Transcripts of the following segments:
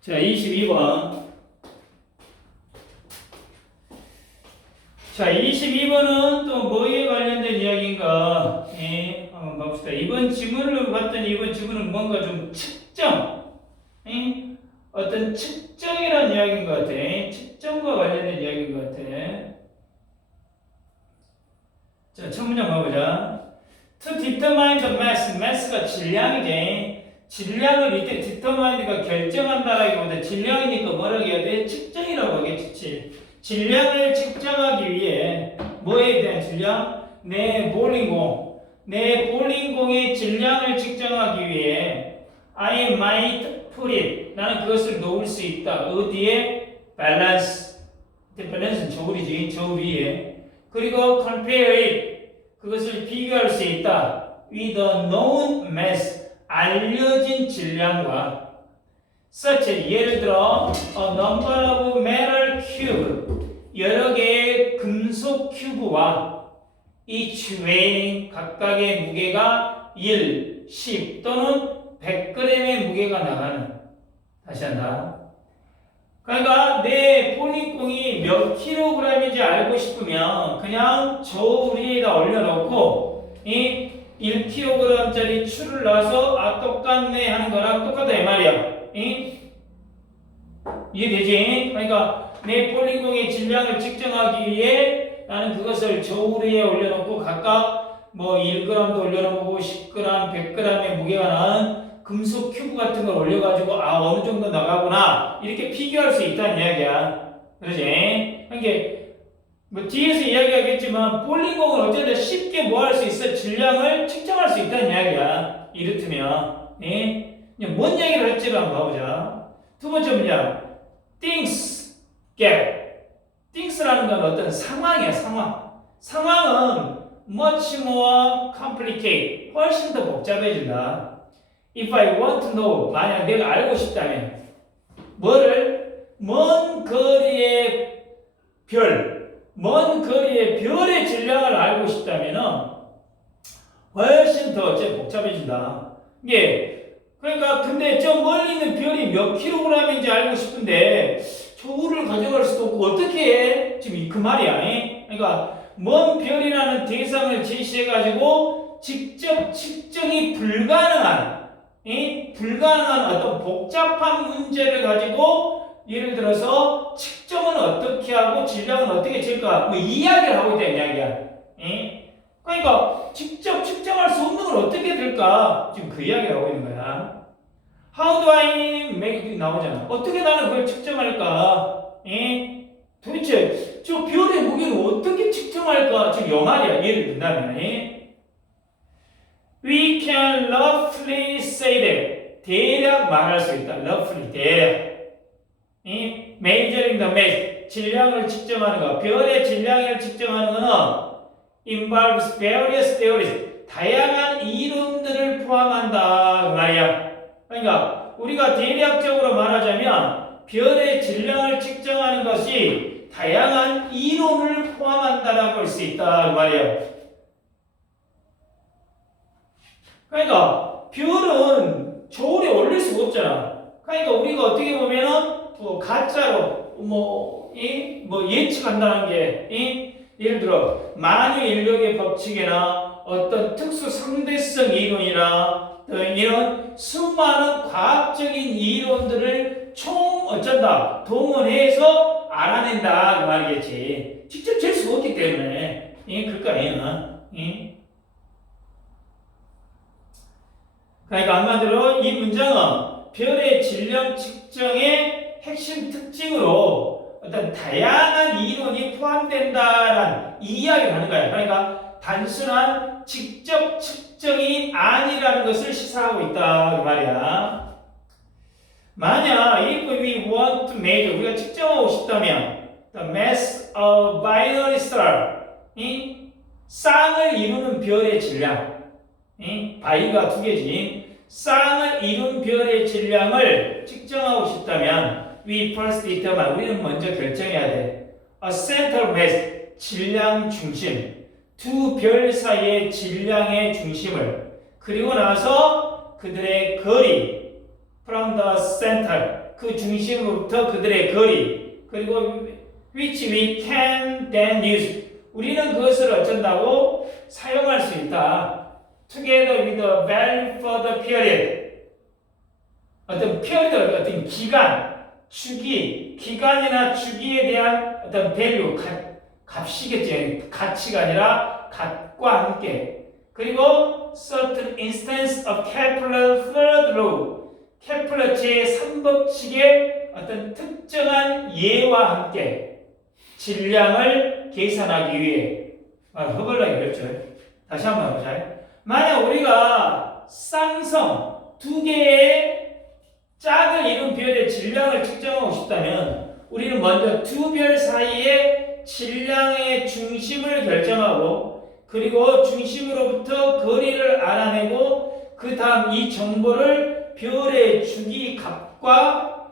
자, 22번. 자, 22번은 또 뭐에 관련된 이야기인가? 예, 한번 봅시다. 이번 지문을 봤더니 이번 지문은 뭔가 좀 측정, 예? 어떤 측정이라는 이야기인 것 같아. 측정과 관련된 이야기인 것 같아. 자, 첫 문장 봐보자. To determine the mass, mass가 질량이지. 질량을 이때 determine가 결정한다라기보다 질량이니까 뭐라고 해야 돼? 측정이라고 하겠지. 질량을 측정하기 위해 뭐에 대한 질량? 내 볼링공의 질량을 측정하기 위해 I might put it. 나는 그것을 놓을 수 있다. 어디에? 밸런스. 밸런스는 저울이지. 저울 위에. 그리고 compare it. 그것을 비교할 수 있다. with a known mass. 알려진 질량과 such 예를 들어 a number of metal cube 여러 개의 금속 큐브와 each weighing 각각의 무게가 1, 10 또는 100g의 무게가 나가는 다시 한다. 그러니까 내 볼링공이 몇 킬로그램인지 알고 싶으면 그냥 저울 위에다 올려놓고 이 1kg짜리 추를 놔서 똑같네 하는 거랑 똑같다 이 말이야. 이해되지? 그러니까 내 볼링공의 질량을 측정하기 위해 나는 그것을 저울 위에 올려놓고 각각 뭐 1g도 올려놓고 10g, 100g의 무게가 나는 금속 큐브 같은 걸 올려가지고 어느 정도 나가구나 이렇게 비교할 수 있다는 이야기야. 그러지? 그러니까 뭐 뒤에서 이야기하겠지만 볼링공은 어쨌든 쉽게 뭐 할 수 있어? 질량을 측정할 수 있다는 이야기야. 이렇다면 뭔 이야기를 할지를 한번 봐보자. 두 번째 문장 things get things라는 건 어떤 상황이야. 상황은 much more complicate 훨씬 더 복잡해진다. If I want to know 만약 내가 알고 싶다면 뭐를? 먼 거리의 별의 질량을 알고 싶다면 훨씬 더 복잡해진다. 이게 그러니까 근데 저 멀리 있는 별이 몇 킬로그램인지 알고 싶은데 저울을 가져갈 수도 없고 어떻게 해? 지금 그 말이야. 그러니까 먼 별이라는 대상을 제시해가지고 직접 측정이 불가능한 어떤 복잡한 문제를 가지고 예를 들어서 측정은 어떻게 하고 질량은 어떻게 잴까? 뭐 이야기를 하고 있다 이 이야기야. 그러니까 직접 측정할 수 없는 건 어떻게 될까? 지금 그 이야기를 하고 있는 거야. How do I make it 나오잖아. 어떻게 나는 그걸 측정할까? 도대체 저 별의 무게는 어떻게 측정할까? 지금 요 말이야. 예를 든다면 We can roughly say that 대략 말할 수 있다. roughly 대략 measuring the mass 질량을 측정하는 거 별의 질량을 측정하는 거는 involves various theories 다양한 이론들을 포함한다 그 말이야. 그러니까 우리가 대략적으로 말하자면 별의 질량을 측정하는 것이 다양한 이론을 포함한다라고 할 수 있다 그 말이야. 그러니까 별은 저울에 올릴 수가 없잖아. 그러니까 우리가 어떻게 보면은 가짜로 예측한다는 게 예를 들어 만유 인력의 법칙이나 어떤 특수 상대성 이론이나 이런 수많은 과학적인 이론들을 동원해서 알아낸다 그 말이겠지. 직접 잴 수가 없기 때문에 그럴 거 아니야. 그러니까 한마디로 이 문장은 별의 질량 측정의 핵심 특징으로 어떤 다양한 이론이 포함된다라는 이야기를 하는 거야. 그러니까 단순한 직접 측정이 아니라는 것을 시사하고 있다 그 말이야. 만약 if we want to measure 우리가 측정하고 싶다면 the mass of binary star 쌍을 이루는 별의 질량 바이가 두 개지. 쌍을 이룬 별의 질량을 측정하고 싶다면 we first determine 우리는 먼저 결정해야 돼. A center mass 질량 중심 두 별 사이의 질량의 중심을 그리고 나서 그들의 거리 from the center 그 중심으로부터 그들의 거리, 그리고 which we can then use. 우리는 그것을 어쩐다고 사용할 수 있다. Together with the value for the period. 어떤 period, 어떤 기간, 주기, 기간이나 주기에 대한 어떤 value, 값이겠지. 가치가 아니라 값과 함께. 그리고 certain instance of Kepler third law. 케플러 제3법칙의 어떤 특정한 예와 함께 질량을 계산하기 위해 허벌나게 그랬죠. 다시 한번 해보자. 만약 우리가 쌍성 두 개의 짝을 이룬 별의 질량을 측정하고 싶다면 우리는 먼저 두 별 사이의 질량의 중심을 결정하고 그리고 중심으로부터 거리를 알아내고 그 다음 이 정보를 별의 주기 값과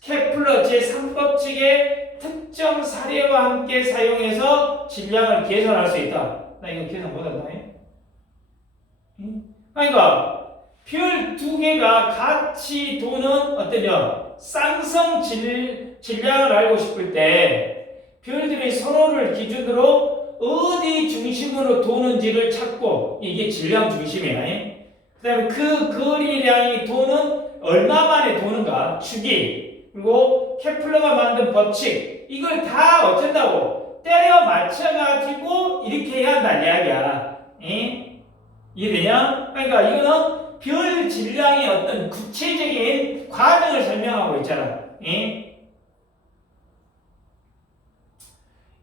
케플러 제3법칙의 특정 사례와 함께 사용해서 질량을 계산할 수 있다. 나 이거 계산 못한다. 그러니까 별 두 개가 같이 도는 어떠냐 쌍성 질량을 알고 싶을 때 별들이 서로를 기준으로 어디 중심으로 도는지를 찾고 이게 질량 중심이야. 그 다음에 그 거리량이 도는 얼마 만에 도는가 주기 그리고 케플러가 만든 법칙 이걸 다 어쩐다고 때려 맞춰가지고 이렇게 해야 한다는 이야기야. 이해되냐? 그러니까 이거는 별 질량의 어떤 구체적인 과정을 설명하고 있잖아.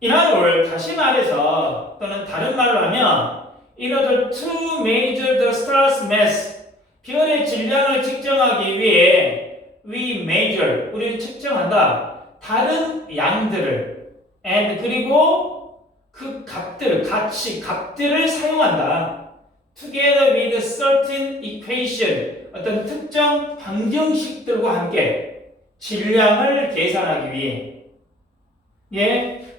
In other words, 다시 말해서 또는 다른 말로 하면 In order to measure the star's mass, 별의 질량을 측정하기 위해 we measure, 우리는 측정한다. 다른 양들을 and 그리고 그 값들, 값들을 사용한다. Together with certain equation, 어떤 특정 방정식들과 함께 질량을 계산하기 위해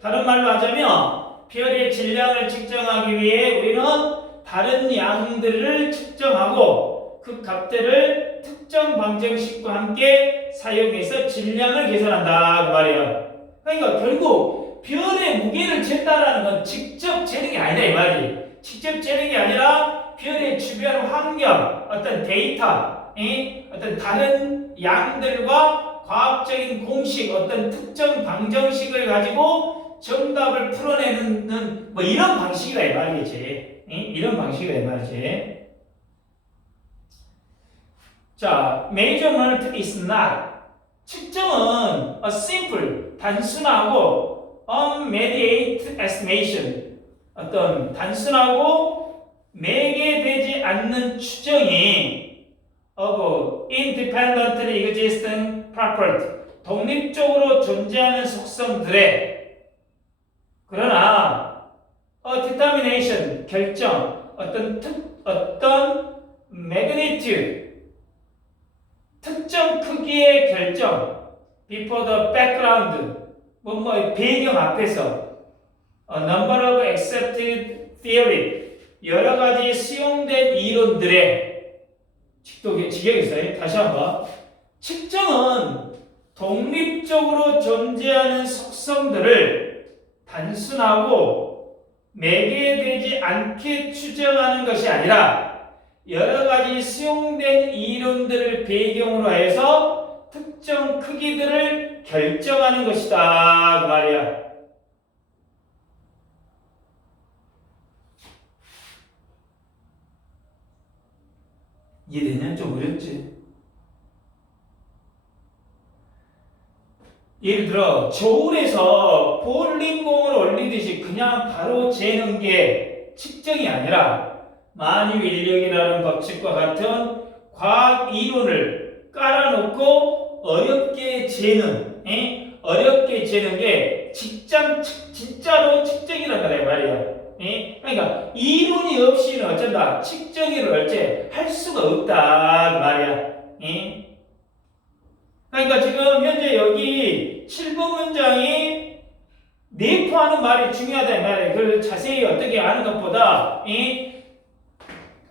다른 말로 하자면 별의 질량을 측정하기 위해 우리는 다른 양들을 측정하고 그 값들을 특정 방정식과 함께 사용해서 질량을 계산한다 그 말이에요. 그러니까 결국 별의 무게를 잰다라는 건 직접 재는 게 아니다 이 말이. 직접 재는 게 아니라 별의 주변 환경, 어떤 데이터, 어떤 다른 양들과 과학적인 공식, 어떤 특정 방정식을 가지고 정답을 풀어내는 뭐 이런 방식이다 이 말이지. 이런 방식이다 이 말이지. 자, measurement is not. 측정은 a simple, 단순하고 unmediated estimation. 어떤 단순하고 매개되지 않는 추정이 of independently existing property. 독립적으로 존재하는 속성들의 그러나 determination 결정 어떤 magnitude 특정 크기의 결정 before the background 뭐의 배경 앞에서 a number of accepted theory 여러 가지 수용된 이론들의 직역했어요. 다시 한번 측정은 독립적으로 존재하는 속성들을 단순하고 매개되지 않게 추정하는 것이 아니라 여러 가지 수용된 이론들을 배경으로 해서 특정 크기들을 결정하는 것이다 그 말이야. 이해되냐? 좀 어렵지? 예를 들어 저울에서 볼링공을 올리듯이 그냥 바로 재는 게 측정이 아니라 만유 인력이라는 법칙과 같은 과학 이론을 깔아놓고 어렵게 재는 게 진짜로 측정이란 말이야. 그러니까 이론이 없이는 어쩐다 측정이를 어째 할 수가 없다 그 말이야. 그러니까 지금 현재 여기 7번 문장이 내포하는 말이 중요하다 이 말이에요. 그걸 자세히 어떻게 아는 것보다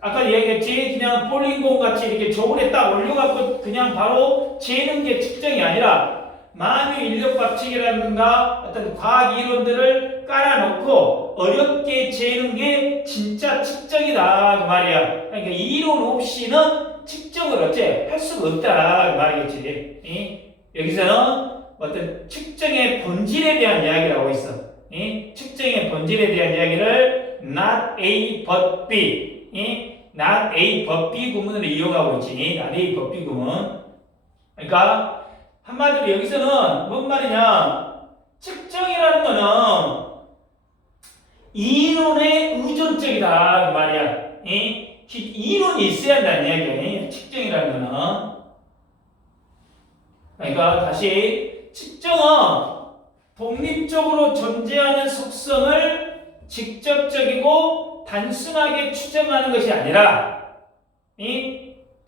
아까 얘기했지 그냥 볼링공 같이 이렇게 저울에 딱 올려갖고 그냥 바로 재는 게 측정이 아니라 만유 인력 법칙이라든가 어떤 과학 이론들을 깔아놓고 어렵게 재는 게 진짜 측정이다 그 말이야. 그러니까 이론 없이는 측정을 어째 할 수가 없다 그 말이겠지. 여기서는 어떤 측정의 본질에 대한 이야기를 하고 있어. 측정의 본질에 대한 이야기를 not A but B, not A but B 구문을 이용하고 있지. not A but B 구문. 그러니까 한마디로 여기서는 뭔 말이냐? 측정이라는 거는 이론에 의존적이다 그 말이야. 이론이 있어야 한다는 이야기야. 측정이라는 거는. 그러니까 다시 측정은 독립적으로 존재하는 속성을 직접적이고 단순하게 추정하는 것이 아니라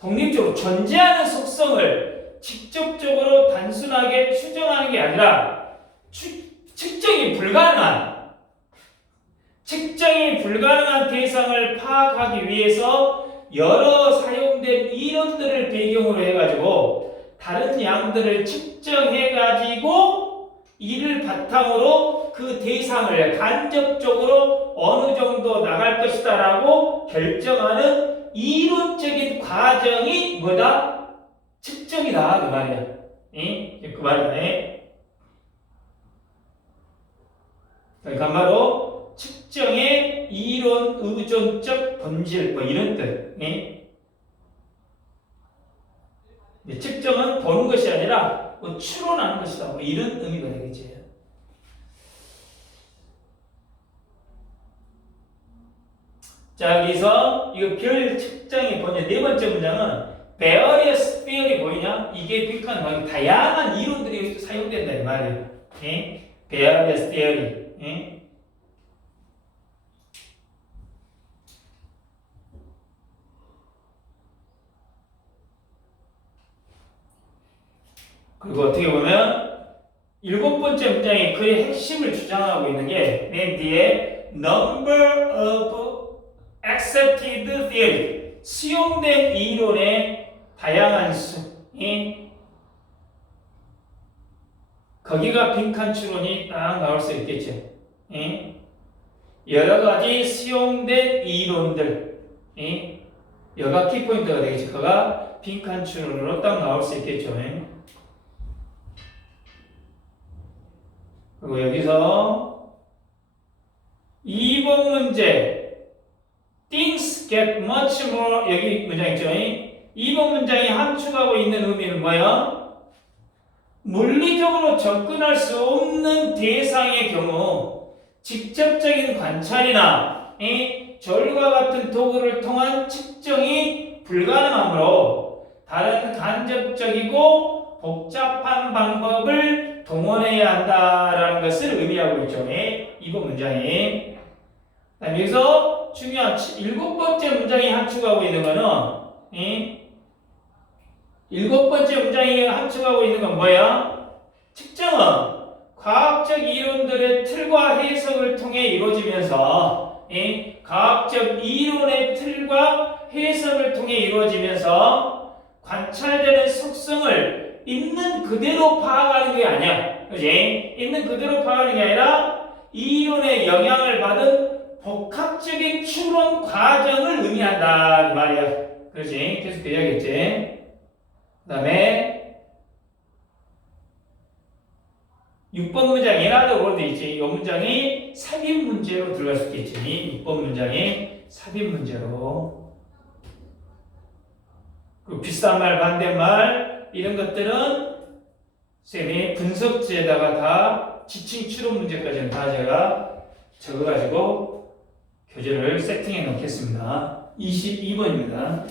독립적으로 존재하는 속성을 직접적으로 단순하게 추정하는 게 아니라 측정이 불가능한 대상을 파악하기 위해서 여러 사용된 이론들을 배경으로 해가지고 다른 양들을 측정해가지고 이를 바탕으로 그 대상을 간접적으로 어느 정도 나갈 것이다 라고 결정하는 이론적인 과정이 뭐다? 측정이다 그 말이야. 그 말이야. 그러니까 바로 측정의 이론 의존적 본질 뭐 이런 뜻. 측정은 보는 것이 아니라 추론하는 것이다. 뭐 이런 의미가 되겠지. 자, 여기서 이거 별 측정이 보이냐? 네 번째 문장은 various theory 보이냐? 이게 빅한 다양한 이론들이 사용된다 이 말이에요. various theory. 그리고 어떻게 보면 일곱 번째 문장이 그의 핵심을 주장하고 있는 게 맨 뒤에 number of accepted theory 수용된 이론의 다양한 수. 거기가 빈칸 추론이 딱 나올 수 있겠죠. 여러 가지 수용된 이론들. 여가 키포인트가 되겠죠. 그가 빈칸 추론으로 딱 나올 수 있겠죠. 그리고 여기서 2번 문제 Things get much more 여기 문장 있죠? 2번 문장이 함축하고 있는 의미는 뭐야? 물리적으로 접근할 수 없는 대상의 경우 직접적인 관찰이나 절과 같은 도구를 통한 측정이 불가능하므로 다른 간접적이고 복잡한 방법을 동원해야 한다라는 것을 의미하고 있죠. 2번 문장이. 그다음에 여기서 중요한 7번째 문장이 함축하고 있는 거는 7번째 문장이 함축하고 있는 건 뭐야? 측정은 과학적 이론들의 틀과 해석을 통해 이루어지면서 과학적 이론의 틀과 해석을 통해 이루어지면서 관찰되는 속성을 있는 그대로 파악하는 게 아니야. 그지? 있는 그대로 파악하는 게 아니라 이론의 영향을 받은 복합적인 추론 과정을 의미한다. 이 말이야. 그렇지? 계속 얘기하겠지? 그 다음에 6번 문장 another word 있지? 이 문장이 삽입 문제로 들어갈 수 있겠지? 6번 문장이 삽입 문제로. 그리고 비슷한 말, 반대말 이런 것들은 쌤이 분석지에다가 다 지칭 추론 문제까지는 다 제가 적어가지고 교재를 세팅해 놓겠습니다. 22번입니다.